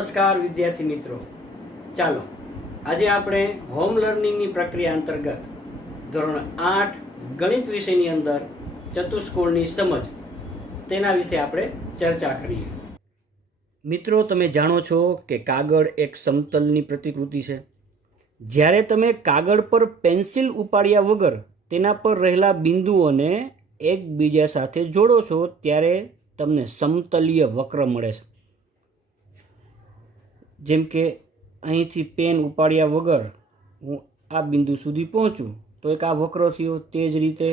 નમસ્કાર વિદ્યાર્થી મિત્રો, ચાલો આજે આપણે હોમ લર્નિંગની પ્રક્રિયા અંતર્ગત ધોરણ 8 ગણિત વિષયની અંદર ચતુષ્કોણની સમજ તેના વિશે આપણે ચર્ચા કરીએ। મિત્રો, તમે જાણો છો કે કાગળ એક સમતલની પ્રતિકૃતિ છે। જ્યારે તમે કાગળ પર પેન્સિલ ઉપાડ્યા વગર તેના પર રહેલા બિંદુઓને એકબીજા સાથે જોડો છો ત્યારે તમને સમતલીય વક્ર મળે છે। જેમ કે અહીંથી પેન ઉપાડ્યા વગર હું આ બિંદુ સુધી પહોંચું તો એક આ વક્ર થયો। તે જ રીતે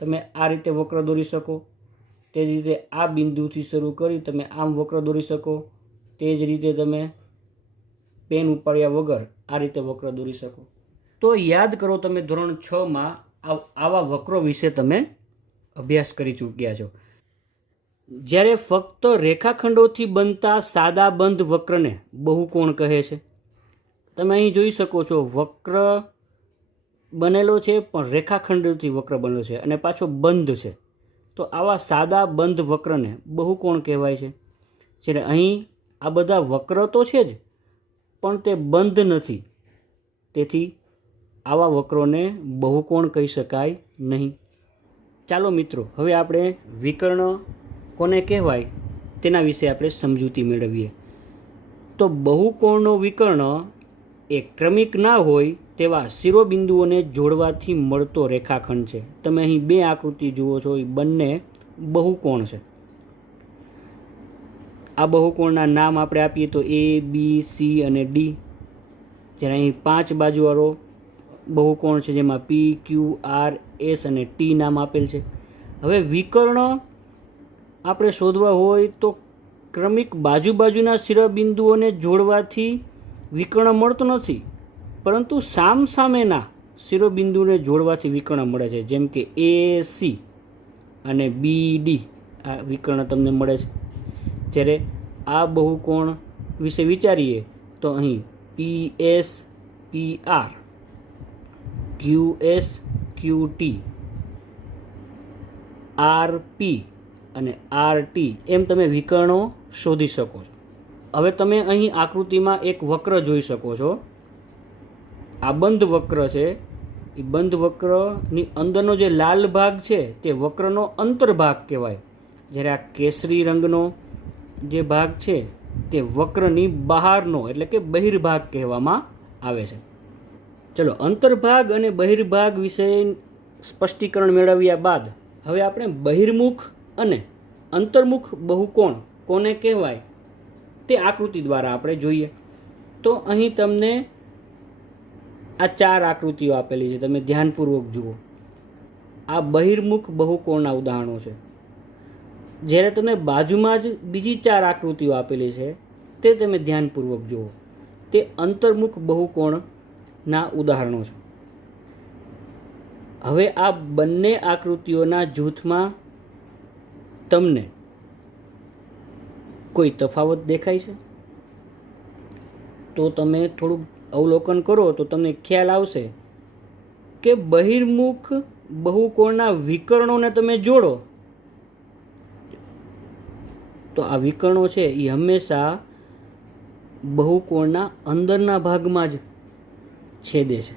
તમે આ રીતે વક્ર દોરી શકો। તે જ રીતે આ બિંદુથી શરૂ કરી તમે આમ વક્ર દોરી શકો। તે જ રીતે તમે પેન ઉપાડ્યા વગર આ રીતે વક્ર દોરી શકો। તો યાદ કરો, તમે ધોરણ 6માં આવા વક્રો વિશે તમે અભ્યાસ કરી ચૂક્યા છો। જ્યારે ફક્ત રેખાખંડોથી બનતા સાદા બંધ વક્રને બહુકોણ કહે છે। તમે અહીં જોઈ શકો છો, વક્ર બનેલો છે પણ રેખાખંડોથી વક્ર બનેલો છે અને પાછો બંધ છે। તો આવા સાદા બંધ વક્રને બહુકોણ કહેવાય છે। જ્યારે અહીં આ બધા વક્ર તો છે જ પણ તે બંધ નથી, તેથી આવા વક્રોને બહુકોણ કહી શકાય નહીં। ચાલો મિત્રો, હવે આપણે વિકર્ણ કોને કહેવાય તેના વિશે આપણે સમજૂતી મેળવીએ। તો બહુકોણનો વિકર્ણ એ ક્રમિક ના હોય તેવા શિરોબિંદુઓને જોડવાથી મળતો રેખાખંડ છે। તમે અહીં બે આકૃતિ જુઓ છો, એ બંને બહુકોણ છે। આ બહુકોણના નામ આપણે આપીએ તો A, B, C અને D। જ્યારે અહીં 5 બાજુવાળો બહુકોણ છે જેમાં P, Q, R, S અને T નામ આપેલ છે। હવે વિકર્ણ આપણે શોધવા હોય તો ક્રમિક બાજુના શિરોબિંદુઓને જોડવાથી વિકર્ણ મળતો નથી, પરંતુ સામસામેના શિરોબિંદુને જોડવાથી વિકર્ણ મળે છે। જેમ કે AC અને BD આ વિકર્ણ તમને મળે છે। જ્યારે આ બહુકોણ વિશે વિચારીએ તો અહીં PS, PR, QS, QT, RP અને RT એમ તમે વિકર્ણો શોધી શકો છો। હવે તમે અહીં આકૃતિમાં એક વક્ર જોઈ શકો છો। આ બંધ વક્ર છે। એ બંધ વક્રની અંદરનો જે લાલ ભાગ છે તે વક્રનો અંતર્ભાગ કહેવાય। જ્યારે આ કેસરી રંગનો જે ભાગ છે તે વક્રની બહારનો એટલે કે બહિર્ભાગ કહેવામાં આવે છે। ચલો, અંતર્ભાગ અને બહિર્ભાગ વિશે સ્પષ્ટીકરણ મેળવ્યા બાદ હવે આપણે બહિર્મુખ અને અંતર્મુખ બહુકોણ કોને કહેવાય તે આકૃતિ દ્વારા આપણે જોઈએ। તો અહીં તમને આ 4 આકૃતિઓ આપેલી છે, તમે ધ્યાનપૂર્વક જુઓ। આ બહિર્મુખ બહુકોણના ઉદાહરણો છે। જ્યારે તમે બાજુમાં જ બીજી 4 આકૃતિઓ આપેલી છે તે તમે ધ્યાનપૂર્વક જુઓ, તે અંતર્મુખ બહુકોણના ઉદાહરણો છે। હવે આ બંને આકૃતિઓના જૂથમાં તમને કોઈ તફાવત દેખાય છે? તો તમે થોડુંક અવલોકન કરો તો તમને ખ્યાલ આવશે કે બહિર્મુખ બહુકોણના વિકર્ણોને તમે જોડો તો આ વિકર્ણો છે એ હંમેશા બહુકોણના અંદરના ભાગમાં જ છેદે છે।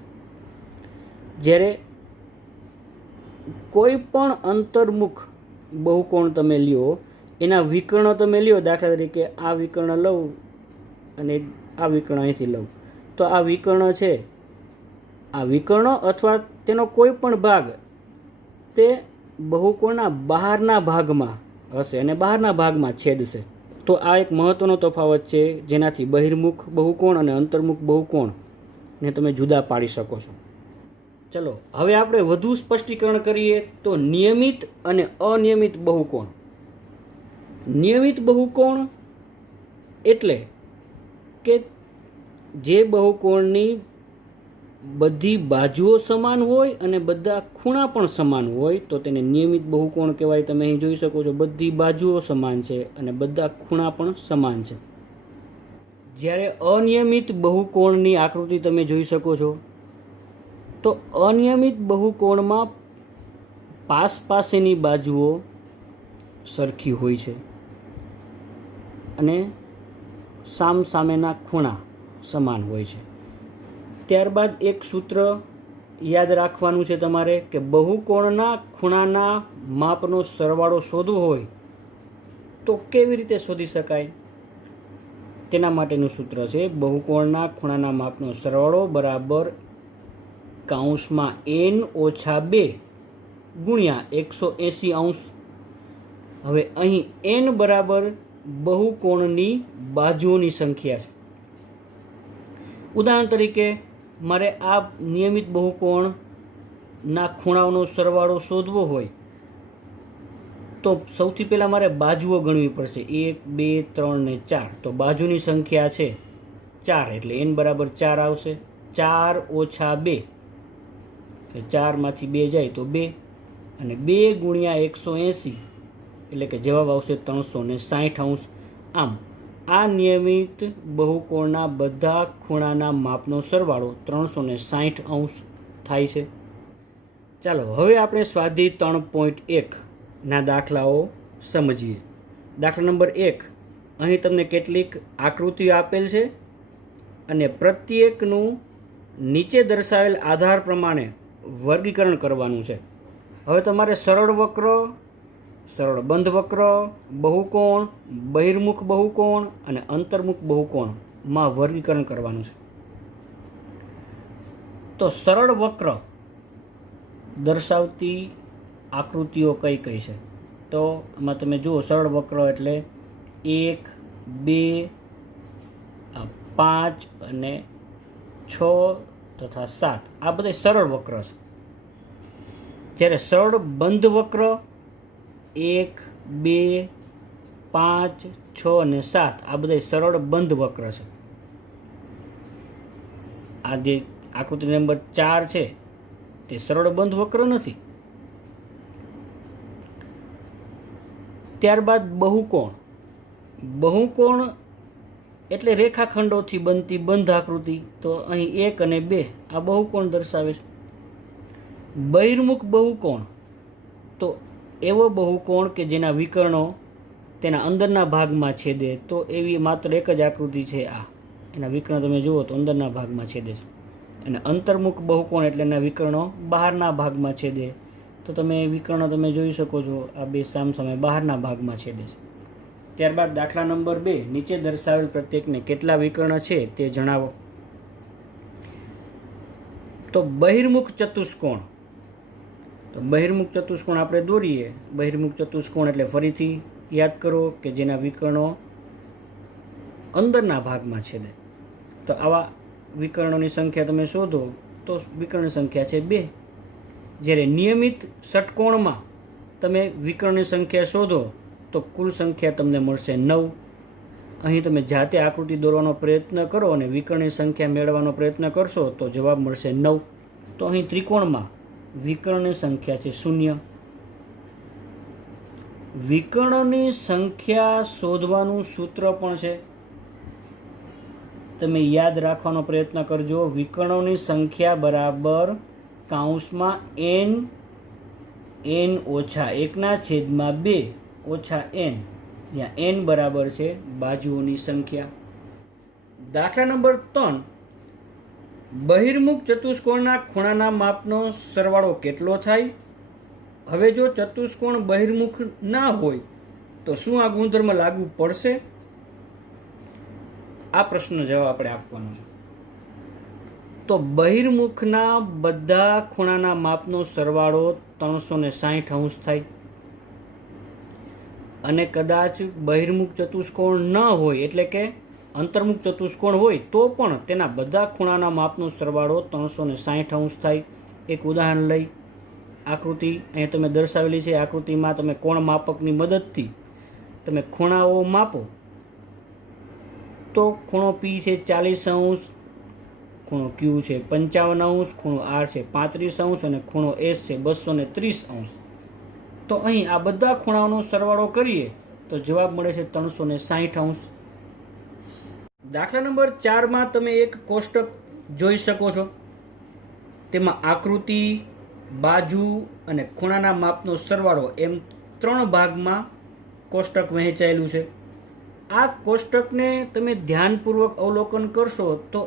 જ્યારે કોઈ પણ અંતર્મુખ બહુકોણ તમે લ્યો, એના વિકર્ણ તમે લ્યો, દાખલા તરીકે આ વિકર્ણ લઉં અને આ વિકર્ણ અહીંથી લઉં, તો આ વિકર્ણ છે, આ વિકર્ણ અથવા તેનો કોઈ પણ ભાગ તે બહુકોણના બહારના ભાગમાં હશે અને બહારના ભાગમાં છેદશે। તો આ એક મહત્વનો તફાવત છે જેનાથી બહિર્મુખ બહુકોણ અને અંતર્મુખ બહુકોણને તમે જુદા પાડી શકો છો। ચલો, હવે આપણે વધુ સ્પષ્ટીકરણ કરીએ તો નિયમિત અને અનિયમિત બહુકોણ। નિયમિત બહુકોણ એટલે કે જે બહુકોણની બધી બાજુઓ સમાન હોય અને બધા ખૂણા પણ સમાન હોય તો તેને નિયમિત બહુકોણ કહેવાય। તમે અહીં જોઈ શકો છો, બધી બાજુઓ સમાન છે અને બધા ખૂણા પણ સમાન છે। જ્યારે અનિયમિત બહુકોણની આકૃતિ તમે જોઈ શકો છો, તો અનિયમિત બહુકોણમાં પાસેની બાજુઓ સરખી હોય છે અને સામસામેના ખૂણા સમાન હોય છે. ત્યારબાદ એક સૂત્ર યાદ રાખવાનું છે તમારે કે બહુકોણના ખૂણાના માપનો સરવાળો શોધવો હોય તો કેવી રીતે શોધી શકાય, તેના માટેનું સૂત્ર છે બહુકોણના ખૂણાના માપનો સરવાળો બરાબર કૌંસમાં n-2 ગુણ્યા 180°. હવે અહીં n બરાબર બહુકોણની બાજુઓની સંખ્યા છે. ઉદાહરણ તરીકે મારે આ નિયમિત બહુકોણના ખૂણાઓનો સરવાળો શોધવો હોય તો સૌથી પહેલાં મારે બાજુઓ ગણવી પડશે. 1, 2, 3 ને 4. તો બાજુની સંખ્યા છે 4 એટલે n બરાબર 4 આવશે. 4 ઓછા 2 એટલે 4માંથી 2 જાય તો 2 અને 2 ગુણ્યા 180 એટલે કે જવાબ આવશે 360°. આમ આ નિયમિત બહુકોણના બધા ખૂણાના માપનો સરવાળો 360° થાય છે. ચાલો હવે આપણે સ્વાધ્યાય 3.1 ના દાખલાઓ સમજીએ. દાખલા નંબર 1, અહીં તમને કેટલીક આકૃતિઓ આપેલ છે અને પ્રત્યેકનું નીચે દર્શાવેલ આધાર પ્રમાણે વર્ગીકરણ કરવાનું છે. હવે તમારે સરળ વક્ર, સરળ બંધ વક્ર, બહુકોણ, બહિર્મુખ બહુકોણ અને અંતર્મુખ બહુકોણમાં વર્ગીકરણ કરવાનું છે. તો સરળ વક્ર દર્શાવતી આકૃતિઓ કઈ કઈ છે? તો આમાં તમે જુઓ, સરળ વક્ર એટલે 1, 2, 5 અને 6 તથા 7 આ બધા સરળ વક્ર છે. જ્યારે સરળ બંધ વક્ર 1, 2, 5, 6 અને 7 આ બધા સરળ બંધ વક્ર છે. આ જે આકૃતિ નંબર 4 છે તે સરળ બંધ વક્ર નથી. ત્યારબાદ બહુકોણ. બહુકોણ એટલે રેખાખંડોથી બનતી બંધ આકૃતિ. તો અહીં 1 અને 2 આ બહુકોણ દર્શાવે છે. બહિર્મુખ બહુકોણ તો એવો બહુકોણ કે જેના વિકર્ણો તેના અંદરના ભાગમાં છેદે. તો એવી માત્ર એક જ આકૃતિ છે આ. એના વિકર્ણ તમે જુઓ તો અંદરના ભાગમાં છેદે છે. અને અંતર્મુખ બહુકોણ એટલે એના વિકર્ણો બહારના ભાગમાં છેદે. તો તમે વિકર્ણો તમે જોઈ શકો છો, આ બે સામસામે બહારના ભાગમાં છેદે છે. ત્યારબાદ દાખલા નંબર 2, નીચે દર્શાવેલ પ્રત્યેકને કેટલા વિકર્ણ છે તે જણાવો. તો બહિર્મુખ ચતુષ્કોણ. તો બહિર્મુખ ચતુષ્કોણ આપણે દોરીએ. બહિર્મુખ ચતુષ્કોણ એટલે ફરીથી યાદ કરો કે જેના વિકર્ણો અંદરના ભાગમાં છેદે. તો આવા વિકર્ણોની સંખ્યા તમે શોધો તો વિકર્ણની સંખ્યા છે 2. જ્યારે નિયમિત ષટકોણમાં તમે વિકર્ણની સંખ્યા શોધો તો કુલ સંખ્યા તમને મળશે 9. અહીં તમે જાતે આકૃતિ દોરવાનો પ્રયત્ન કરો અને વિકર્ણની સંખ્યા મેળવવાનો પ્રયત્ન કરશો તો જવાબ મળશે 9. તો અહીં ત્રિકોણમાં વિકર્ણની સંખ્યા છે 0. વિકર્ણોની સંખ્યા શોધવાનું સૂત્ર પણ છે, તમે યાદ રાખવાનો પ્રયત્ન કરજો. વિકર્ણોની સંખ્યા બરાબર કૌંસમાં n-1/2 ઓછા n, જ્યાં n બરાબર છે બાજુઓની સંખ્યા. દાખલા નંબર 3, બહિર્મુખ ચતુષ્કોણના ખૂણાના માપનો સરવાળો કેટલો થાય? હવે જો ચતુષ્કોણ બહિર્મુખ ના હોય તો શું આ ગુણધર્મ લાગુ પડશે? આ પ્રશ્નનો જવાબ આપણે આપવાનો છે. તો બહિર્મુખના બધા ખૂણાના માપનો સરવાળો 360° થાય. અને કદાચ બહિર્મુખ ચતુષ્કોણ ન હોય એટલે કે અંતર્મુખ ચતુષ્કોણ હોય તો પણ તેના બધા ખૂણાના માપનો સરવાળો 360° થાય. એક ઉદાહરણ લઈ, આકૃતિ અહીંયા તમે દર્શાવેલી છે. આકૃતિમાં તમે કોણ માપકની મદદથી તમે ખૂણાઓ માપો તો ખૂણો P છે 40°, ખૂણો Q છે 55°, ખૂણો R છે 35° અને ખૂણો S છે 230°. તો અહીં આ બધા ખૂણાઓનો સરવાળો કરીએ તો જવાબ મળે છે 360°. દાખલા નંબર 4માં તમે એક કોષ્ટક જોઈ શકો છો. તેમાં આકૃતિ, બાજુ અને ખૂણાના માપનો સરવાળો એમ 3 ભાગમાં કોષ્ટક વહેંચાયેલું છે. આ કોષ્ટકને તમે ધ્યાનપૂર્વક અવલોકન કરશો તો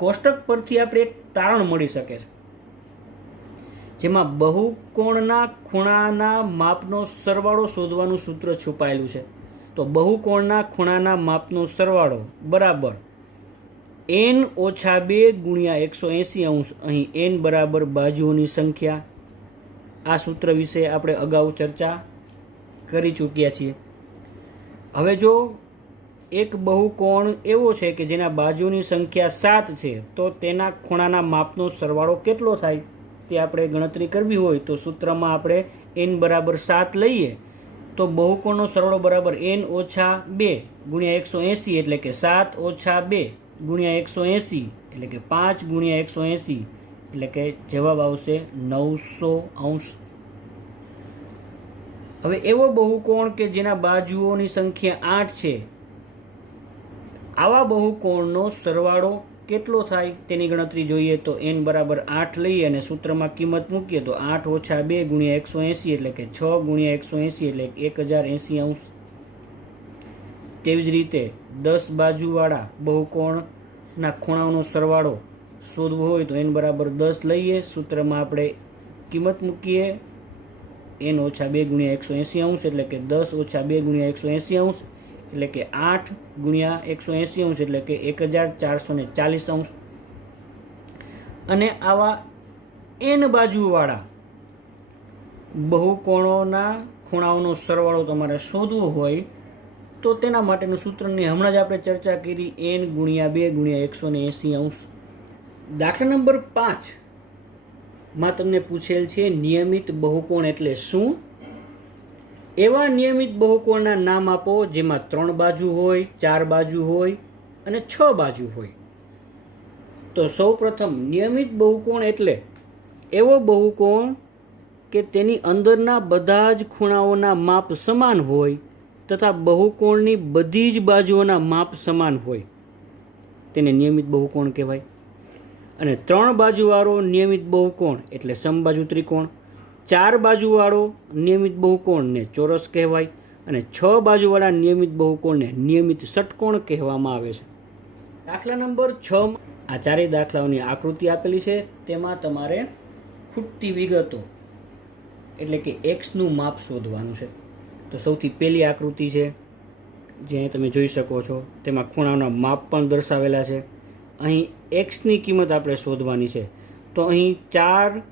કોષ્ટક પરથી આપણે એક તારણ મળી શકે છે, જેમાં બહુકોણના ખૂણાના માપનો સરવાળો શોધવાનું સૂત્ર છુપાયેલું છે. તો બહુકોણના ખૂણાના માપનો સરવાળો બરાબર n ઓછા 2 ગુણ્યા 180 અંશ. અહીં n બરાબર બાજુઓની સંખ્યા. આ સૂત્ર વિશે આપણે અગાઉ ચર્ચા કરી ચૂક્યા છીએ. હવે જો એક બહુકોણ એવો છે કે જેના બાજુની સંખ્યા 7 છે, તો તેના ખૂણાના માપનો સરવાળો કેટલો થાય તે આપણે ગણતરી કરવી હોય તો સૂત્રમાં આપણે n બરાબર 7 લઈએ તો બહુકોણનો સરવાળો બરાબર n ઓછા 2 ગુણ્યા 180 એટલે કે 7 ઓછા 2 ગુણ્યા 180 એટલે કે 5 ગુણ્યા 180 એટલે કે જવાબ આવશે 900 અંશ. હવે એવો બહુકોણ કે જેના બાજુઓની સંખ્યા 8 છે, આવા બહુકોણનો સરવાળો કેટલો થાય તેની ગણતરી જોઈએ તો n બરાબર 8 લઈએ અને સૂત્રમાં કિંમત મૂકીએ તો 8 ઓછા 2 ગુણ્યા 180 એટલે કે 6 ગુણ્યા 180 એટલે 1080 અંશ. તેવી જ રીતે 10 બાજુવાળા બહુકોણના ખૂણાઓનો સરવાળો શોધવો હોય તો n બરાબર 10 લઈએ, સૂત્રમાં આપણે કિંમત મૂકીએ n ઓછા 2 ગુણ્યા 180 અંશ એટલે કે 10 ઓછા 2 ગુણ્યા 180 અંશ એટલે કે 8 ગુણ્યા 180 અંશ એટલે કે 1440 અંશ. અને આવા n બાજુવાળા બહુકોણોના ખૂણાઓનો સરવાળો તમારે શોધવો હોય તો તેના માટેનું સૂત્રની હમણાં જ આપણે ચર્ચા કરી n ગુણ્યા 2 ગુણ્યા 180 અંશ. દાખલા નંબર 5 માં તમને પૂછેલ છે નિયમિત બહુકોણ એટલે શું? એવા નિયમિત બહુકોણના નામ આપો જેમાં 3 બાજુ હોય, 4 બાજુ હોય અને 6 બાજુ હોય. તો સૌપ્રથમ નિયમિત બહુકોણ એટલે એવો બહુકોણ કે તેની અંદરના બધા જ ખૂણાઓના માપ સમાન હોય તથા બહુકોણની બધી જ બાજુઓના માપ સમાન હોય, તેને નિયમિત બહુકોણ કહેવાય. અને 3 બાજુવાળો નિયમિત બહુકોણ એટલે સમબાજુ ત્રિકોણ, 4 બાજુવાળો નિયમિત બહુકોણને ચોરસ કહેવાય અને 6 બાજુવાળા નિયમિત બહુકોણને નિયમિત ષટકોણ કહેવામાં આવે છે. દાખલા નંબર 6 આ ચારેય દાખલાઓની આકૃતિ આપેલી છે, તેમાં તમારે ખૂટતી વિગતો એટલે કે એક્સનું માપ શોધવાનું છે. તો સૌથી પહેલી આકૃતિ છે જે તમે જોઈ શકો છો, તેમાં ખૂણાઓના માપ પણ દર્શાવેલા છે. અહીં એક્સની કિંમત આપણે શોધવાની છે. તો અહીં 4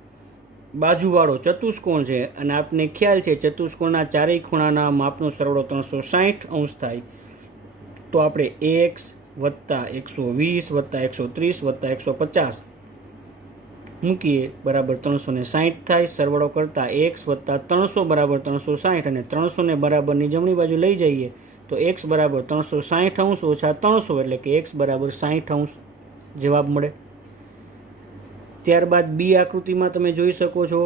બાજુવાળો ચતુષ્કોણ છે અને આપને ખ્યાલ છે ચતુષ્કોણના ચારેય ખૂણાના માપનો સરવાળો 360 અંશ થાય. તો આપણે x વત્તા 120 વત્તા 130 વત્તા 150 મૂકીએ બરાબર 360 થાય. સરવાળો કરતાં x વત્તા 300 બરાબર 360 અને 300 ને બરાબરની જમણી બાજુ લઈ જઈએ તો x બરાબર 360 અંશ ઓછા 300 એટલે કે x બરાબર 60 અંશ જવાબ મળે. ત્યારબાદ બી આકૃતિમાં તમે જોઈ શકો છો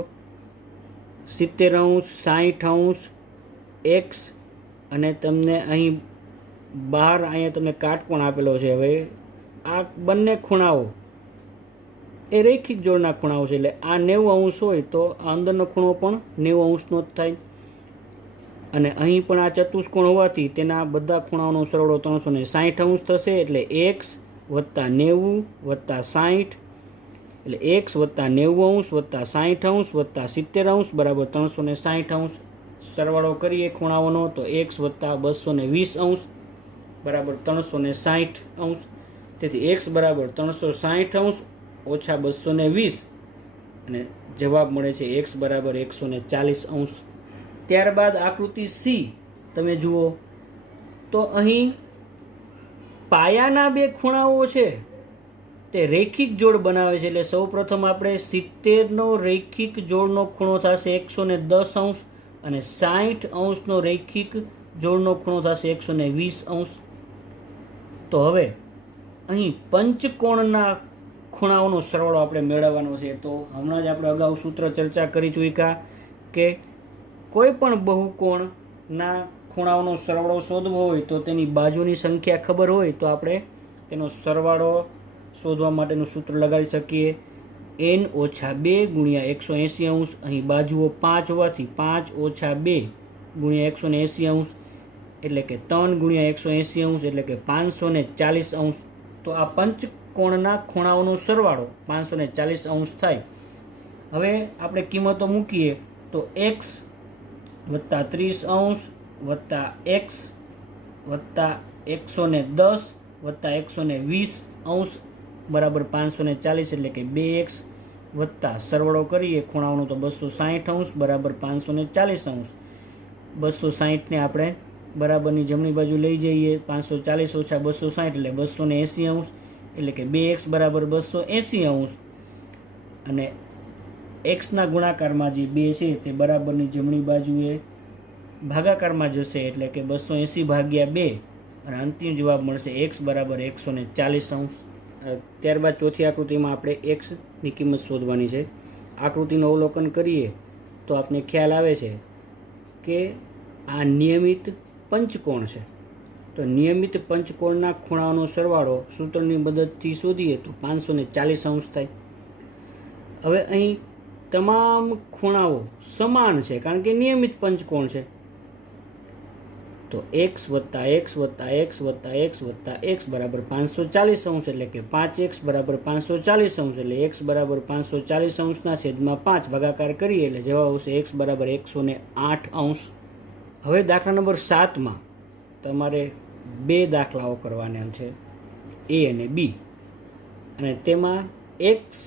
70 અંશ 60 અંશ x અને તમને અહીં બહાર અહીંયા તમને કાટકોણ આપેલો છે. હવે આ બંને ખૂણાઓ એ રૈખિક જોડના ખૂણાઓ છે એટલે આ 90 અંશ હોય તો આ અંદરનો ખૂણો પણ 90 અંશનો જ થાય. અને અહીં પણ આ ચતુષ્કોણ હોવાથી તેના બધા ખૂણાઓનો સરવાળો 360 અંશ થશે એટલે x વત્તા 90 વત્તા 60 એટલે x વત્તા 90 અંશ વત્તા 60 અંશ વત્તા 70 અંશ બરાબર 360 અંશ. સરવાળો કરીએ ખૂણાઓનો તો x વત્તા 220 અંશ બરાબર 360 અંશ. તેથી x બરાબર 360 અંશ ઓછા 220 અને જવાબ મળે છે x બરાબર 140 અંશ. ત્યારબાદ આકૃતિ સી તમે જુઓ તો અહીં પાયાના બે ખૂણાઓ છે તે રૈખિક જોડ બનાવે છે. એટલે સૌપ્રથમ આપણે 70નો રૈખિક જોડનો ખૂણો થશે 110 અંશ અને 60 અંશનો રૈખિક જોડનો ખૂણો થશે 120 અંશ. તો હવે અહીં પંચકોણના ખૂણાઓનો સરવાળો આપણે મેળવવાનો છે. તો હમણાં જ આપણે અગાઉ સૂત્ર ચર્ચા કરી ચૂક્યા કે કોઈ પણ બહુકોણના ખૂણાઓનો સરવાળો શોધવો હોય તો તેની બાજુની સંખ્યા ખબર હોય તો આપણે તેનો સરવાળો શોધવા માટેનું સૂત્ર લગાડી શકીએ. n ઓછા 2 ગુણ્યા 180 અંશ. અહીં બાજુઓ 5 હોવાથી 5 ઓછા 2 ગુણ્યા 180 અંશ એટલે કે 3 ગુણ્યા 180 અંશ એટલે કે 540 અંશ. તો આ પંચકોણના ખૂણાઓનો સરવાળો 540 અંશ થાય. હવે આપણે કિંમતો મૂકીએ તો x વત્તા 30 અંશ વત્તા x વત્તા 110 વત્તા 120 અંશ બરાબર 540 એટલે કે 2x વત્તા સરવાળો કરીએ ખૂણાઓનો તો 260 અંશ બરાબર 540 અંશ. 260 ને આપણે બરાબરની જમણી બાજુ લઈ જઈએ. 540 ઓછા 260 એટલે 280 અંશ એટલે કે 2x બરાબર 280 અંશ. અને એક્સના ગુણાકારમાં જે 2 છે તે બરાબરની જમણી બાજુએ ભાગાકારમાં જશે એટલે કે 280 ભાગ્યા 2 અને અંતિમ જવાબ મળશે x બરાબર 140 અંશ. ત્યારબાદ ચોથી આકૃતિમાં આપણે એક્સની કિંમત શોધવાની છે. આકૃતિનું અવલોકન કરીએ તો આપણે ખ્યાલ આવે છે કે આ નિયમિત પંચકોણ છે. તો નિયમિત પંચકોણના ખૂણાઓનો સરવાળો સૂત્રની મદદથી શોધીએ તો 540 અંશ થાય. હવે અહીં તમામ ખૂણાઓ સમાન છે કારણ કે નિયમિત પંચકોણ છે. તો x વત્તા x વત્તા x વત્તા x વત્તા x બરાબર 540 અંશ એટલે કે 5x બરાબર 540 અંશ એટલે x બરાબર 540 અંશના છેદમાં 5 ભાગાકાર કરીએ એટલે જવાબ આવશે x બરાબર 108 અંશ. હવે દાખલા નંબર 7માં તમારે 2 દાખલાઓ કરવાના છે a અને b અને તેમાં x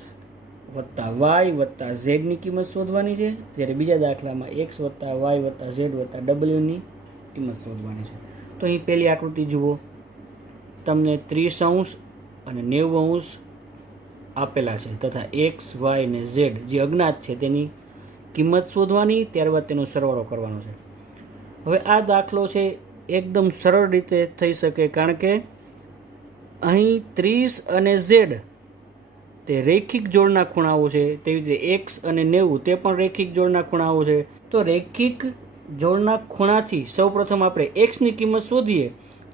વત્તા y વત્તા ઝેડની કિંમત શોધવાની છે, જ્યારે બીજા દાખલામાં x વત્તા y વત્તા ઝેડ વત્તા ડબલ્યુની કિંમત શોધવાની છે. તો અહીં પહેલી આકૃતિ જુઓ, તમને 30 અંશ અને 90 અંશ આપેલા છે તથા x y અને z જે અજ્ઞાત છે તેની કિંમત શોધવાની, ત્યારબાદ તેનો સરવાળો કરવાનો છે. હવે આ દાખલો છે એકદમ સરળ રીતે થઈ શકે કારણ કે અહીં 30 અને z તે રેખિક જોડના ખૂણાઓ છે, તેવી રીતે x અને 90 તે પણ રેખિક જોડના ખૂણાઓ છે. તો રેખિક જોડના ખૂણાથી સૌપ્રથમ આપણે x ની કિંમત શોધીએ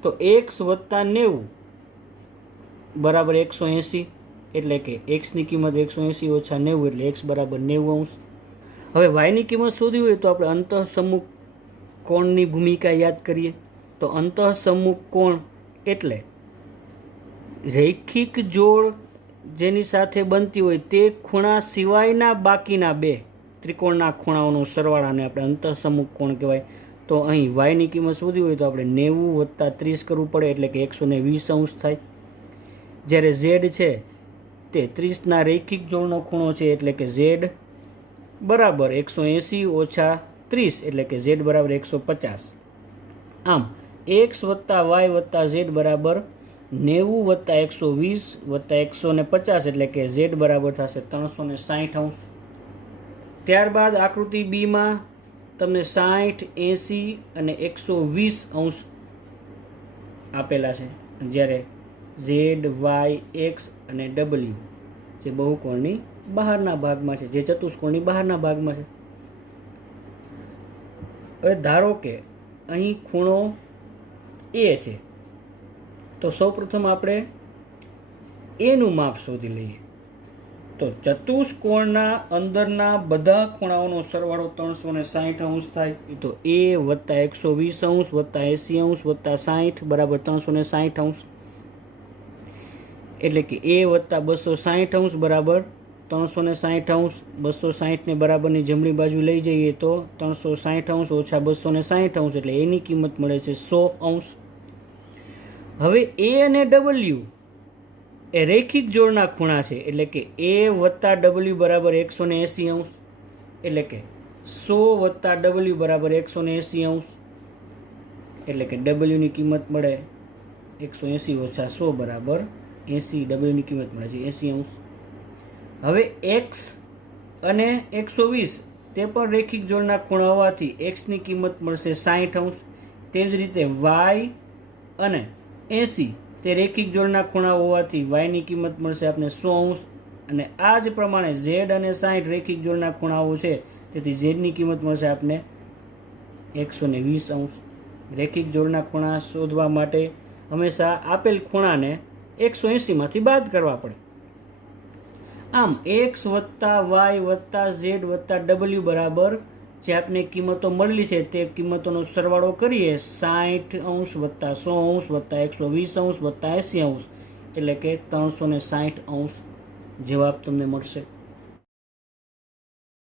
તો x વત્તા 90 બરાબર 180 એટલે કે x ની કિંમત 180 ઓછા 90 એટલે x બરાબર 90 અંશ. હવે y ની કિંમત શોધવી હોય તો આપણે અંતઃસમુખ કોણની ભૂમિકા યાદ કરીએ. તો અંતઃસમુખ કોણ એટલે રેખિક જોડ જેની સાથે બનતી હોય તે ખૂણા સિવાયના બાકીના બે ત્રિકોણના ખૂણાઓનો સરવાળાને આપણે અંતઃસમુખ કોણ કહેવાય. તો અહીં yની કિંમત શોધવી હોય તો આપણે 90 વત્તા 30 કરવું પડે એટલે કે 120 અંશ થાય. જ્યારે z છે તે 30ના રેખિક જોડનો ખૂણો છે એટલે કે z બરાબર 180 ઓછા 30 એટલે કે z બરાબર 150. આમ x વત્તા y વત્તા z બરાબર 90 વત્તા 120 વત્તા 150 એટલે કે z બરાબર થશે 360 અંશ. ત્યારબાદ આકૃતિ બીમાં તમને 60, 80 અને 120 અંશ આપેલા છે, જ્યારે z, y, x અને w જે બહુકોણની બહારના ભાગમાં છે, જે ચતુષ્કોણની બહારના ભાગમાં છે. હવે ધારો કે અહીં ખૂણો a છે તો સૌપ્રથમ આપણે a નું માપ શોધી લઈએ. તો ચતુષ્કોણના અંદરના બધા ખૂણાઓનો સરવાળો 360 અંશ થાય. તો a વત્તા 120 અંશ વત્તા 80 અંશ વત્તા 60 બરાબર 360 અંશ એટલે કે a વત્તા 260 અંશ બરાબર 360 અંશ. 260 ને બરાબરની જમણી બાજુ લઈ જઈએ તો 360 અંશ ઓછા 260 અંશ એટલે એની કિંમત મળે છે 100 અંશ. હવે a અને w એ રેખિક જોડના ખૂણા છે એટલે કે a વત્તા w બરાબર 180 અંશ એટલે કે 100 વત્તા w બરાબર 180 અંશ એટલે કે w ની કિંમત મળે 180 ઓછા 100 બરાબર 80. w ની કિંમત મળે છે 80 અંશ. હવે x અને 120 તે પણ રેખિક જોડના ખૂણા હોવાથી x ની કિંમત મળશે 60 અંશ. તેવી જ રીતે y અને 80 તે રેખિક જોડના ખૂણા હોવાથી y ની કિંમત મળશે આપણે 100 અંશ. અને આ જ પ્રમાણે z અને 60 રેખિક જોડના ખૂણાઓ છે તેથી z ની કિંમત મળશે આપણે 120 અંશ. રેખિક જોડના ખૂણા શોધવા માટે હંમેશા આપેલ ખૂણાને 180 માંથી બાદ કરવા પડે. આમ x વત્તા y વત્તા z વત્તા w બરાબર જે આપને કિંમતો મળેલી છે તે કિંમતોનો સરવાળો કરીએ 60° વત્તા 100° વત્તા 120° વત્તા 80°, એટલે કે 360° જવાબ તમને મળશે.